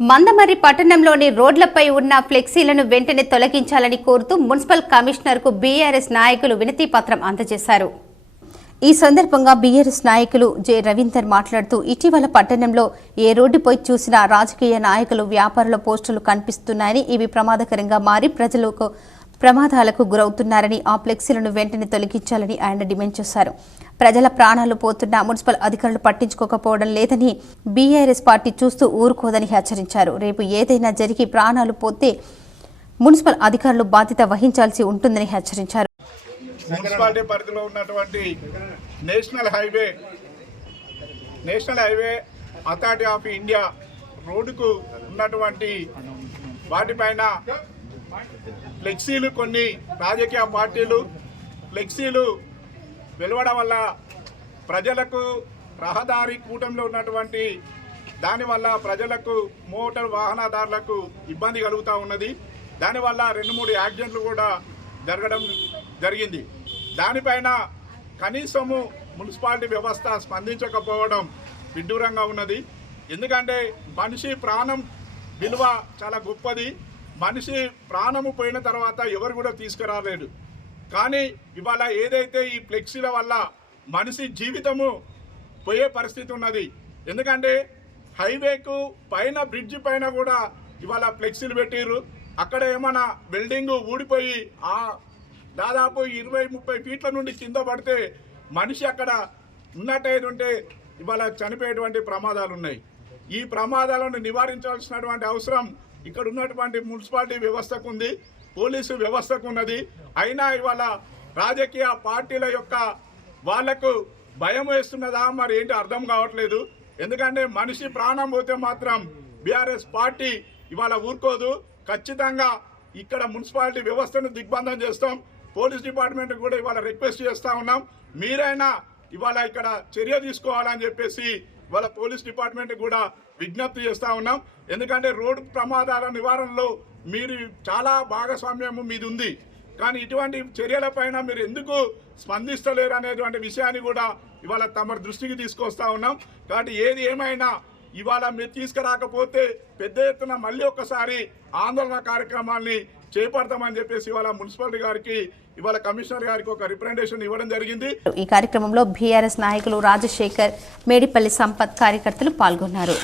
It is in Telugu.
మందమర్రి పట్టణంలోని రోడ్లపై ఉన్న ఫ్లెక్సీలను వెంటనే తొలగించాలని కోరుతూ మున్సిపల్ కమిషనర్కు బీఆర్ఎస్ నాయకులు వినతి పత్రం అందజేశారు. ఈ సందర్భంగా బీఆర్ఎస్ నాయకులు జె. రవీందర్ మాట్లాడుతూ ఇటీవల పట్టణంలో ఏ రోడ్డుపై చూసినా రాజకీయ నాయకులు వ్యాపారుల పోస్టులు కనిపిస్తున్నాయని ఇవి ప్రమాదకరంగా మారి ప్రజలకు ప్రమాదాలకు గురవుతున్నారని ఆ ఫ్లెక్సీలను వెంటనే తొలగించాలని ఆయన డిమాండ్ చేశారు. ప్రజల ప్రాణాలు పోతున్నా మున్సిపల్ అధికారులు పట్టించుకోకపోవడం లేదని బీఆర్ఎస్ పార్టీ చూస్తూ ఊరుకోదని హెచ్చరించారు. రేపు ఏదైనా జరిగి ప్రాణాలు పోతే మున్సిపల్ అధికారులు బాధ్యత వహించాల్సి ఉంటుందని హెచ్చరించారు. మున్సిపాలిటీ పరిధిలో ఉన్నటువంటి national highway national highway authority of India రోడ్డుకు ఉన్నటువంటి వాటిపైన ఫ్లెక్సీలు కొన్ని రాజకీయ పార్టీలు ఫ్లెక్సీలు వెలువడం వల్ల ప్రజలకు రహదారి కూటంలో ఉన్నటువంటి దానివల్ల ప్రజలకు మోటార్ వాహనదారులకు ఇబ్బంది కలుగుతూ ఉన్నది. దానివల్ల రెండు మూడు యాక్సిడెంట్లు కూడా జరగడం జరిగింది. దానిపైన కనీసము మున్సిపాలిటీ వ్యవస్థ స్పందించకపోవడం విడ్డూరంగా ఉన్నది. ఎందుకంటే మనిషి ప్రాణం విలువ చాలా గొప్పది. మనిషి ప్రాణము పోయిన తర్వాత ఎవరు కూడా తీసుకురాలేడు కానీ ఇవాళ ఏదైతే ఈ ఫ్లెక్సీల వల్ల మనిషి జీవితము పోయే పరిస్థితి ఉన్నది. ఎందుకంటే హైవేకు పైన బ్రిడ్జ్ పైన కూడా ఇవాళ ఫ్లెక్సీలు పెట్టిర్రు. అక్కడ ఏమైనా బిల్డింగ్ ఊడిపోయి ఆ దాదాపు ఇరవై ముప్పై ఫీట్ల నుండి కింద పడితే మనిషి అక్కడ ఉన్నట్టయితే ఉంటే ఇవాళ చనిపోయేటువంటి ప్రమాదాలు ఉన్నాయి ఈ ప్రమాదాలను నివారించాల్సినటువంటి అవసరం ఇక్కడ ఉన్నటువంటి మున్సిపాలిటీ వ్యవస్థకు ఉంది పోలీసు వ్యవస్థకు ఉన్నది. అయినా ఇవాళ రాజకీయ పార్టీల యొక్క వాళ్ళకు భయం వేస్తున్నదా మరి ఏంటి అర్థం కావట్లేదు. ఎందుకంటే మనిషి ప్రాణం పోతే మాత్రం బీఆర్ఎస్ పార్టీ ఇవాళ ఊరుకోదు. ఖచ్చితంగా ఇక్కడ మున్సిపాలిటీ వ్యవస్థను దిగ్బంధం చేస్తాం. పోలీస్ డిపార్ట్మెంట్ కూడా ఇవాళ రిక్వెస్ట్ చేస్తూ ఉన్నాం. మీరైనా ఇవాళ ఇక్కడ చర్య తీసుకోవాలని చెప్పేసి వాళ్ళ పోలీస్ డిపార్ట్మెంట్ కూడా విజ్ఞప్తి చేస్తూ ఉన్నాం. ఎందుకంటే రోడ్డు ప్రమాదాల నివారణలో మీరు చాలా భాగస్వామ్యం మీది ఉంది కానీ ఇటువంటి చర్యలపైన మీరు ఎందుకు స్పందిస్తలేరు అనేటువంటి విషయాన్ని కూడా ఇవాళ తమ దృష్టికి తీసుకొస్తా ఉన్నాం. కాబట్టి ఏది ఏమైనా ఇవాళ మీరు తీసుకురాకపోతే పెద్ద ఎత్తున మళ్ళీ ఒక్కసారి ఆందోళన కార్యక్రమాల్ని చేపడతామని చెప్పేసి ఇవాళ మున్సిపాలిటీ గారికి ఇవాళ కమిషనర్ గారికి ఒక రిప్రజెంటేషన్ ఇవ్వడం జరిగింది. ఈ కార్యక్రమంలో బీఆర్ఎస్ నాయకులు రాజశేఖర్ మేడిపల్లి సంపత్ కార్యకర్తలు పాల్గొన్నారు.